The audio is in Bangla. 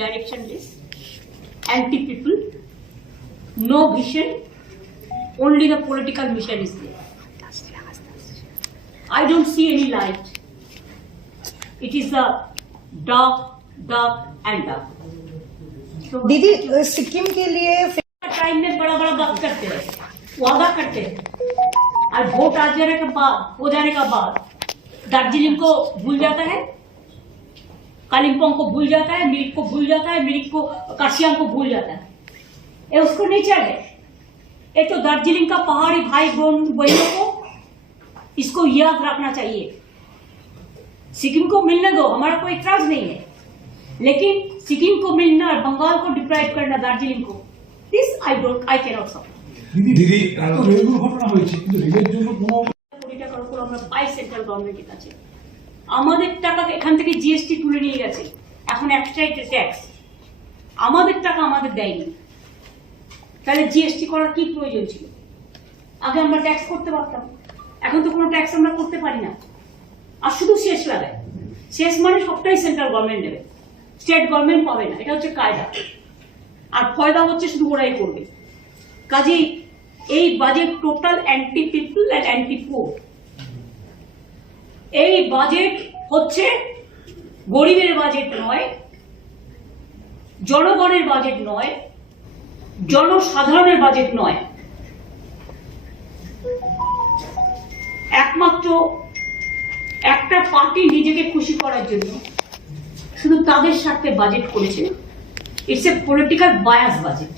directionless, anti-people, no vision, only the political mission is there. I don't see any light. It is the dark, dark and dark. So, दीदी सिक्किम के लिए टाइम में बड़ा बड़ा बात करते हैं, वादा करते हैं, और वोट आ जाने के बाद हो जाने का बाद दार्जिलिंग को भूल जाता है, कालिम्पोंग को भूल जाता है, मिरिक को भूल जाता है, मिरिक को कार्शियांग को भूल जाता है। ये उसको नेचर है। ये तो दार्जिलिंग का पहाड़ी भाई बहनों को इसको याद रखना चाहिए। सिक्किम को मिलने दो, हमारा कोई इतराज नहीं है, लेकिन सिक्किम को मिलना और बंगाल को डिप्राइव करना दार्जिलिंग को, this I can not support. দিদি এত রেল দুর্ঘটনা হয়েছে কিন্তু রেলের জন্য কোনো কোটি টাকার উপর আমরা পাই সেন্ট্রাল গভর্নমেন্টের কাছে। আমাদের টাকা এখান থেকে জিএসটি তুলে নিয়ে গেছে, এখন এক্সট্রা ট্যাক্স, আমাদের টাকা আমাদের দেয়নি, তাহলে জিএসটি করার কি প্রয়োজন ছিল? আগে আমরা ট্যাক্স করতে পারতাম, এখন তো কোনো ট্যাক্স আমরা করতে পারি না, আর শুধু শেষ লাগায়। শেষ মানে সবটাই সেন্ট্রাল গভর্নমেন্ট নেবে, স্টেট গভর্নমেন্ট পাবে না, এটা হচ্ছে কায়দা। আর ফয়দা হচ্ছে শুধু ওরাই করবে। কাজেই এই budget total anti people and anti poor. এই বাজেট হচ্ছে গরিবের বাজেট নয়, জনগণের বাজেট নয়, জনসাধারণের বাজেট নয়, একমাত্র একটা পার্টি নিজেকে খুশি করার জন্য শুধু তাদের স্বার্থে বাজেট করেছে। It's a political bias budget.